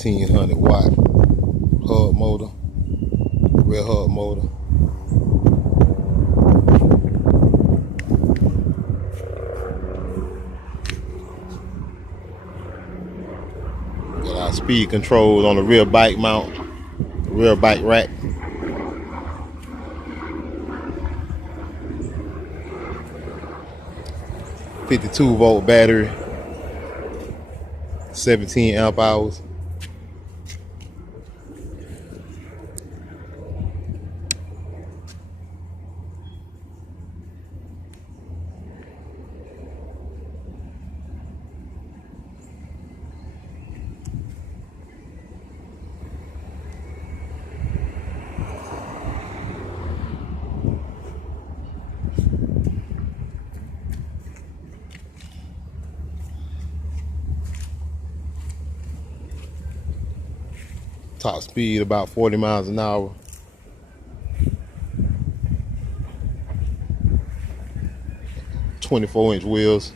1500 watt hub motor, rear hub motor. Got our speed controls on the rear bike mount, rear bike rack. .52 volt battery, 17 amp hours. Top speed about 40 miles an hour. .24 inch wheels.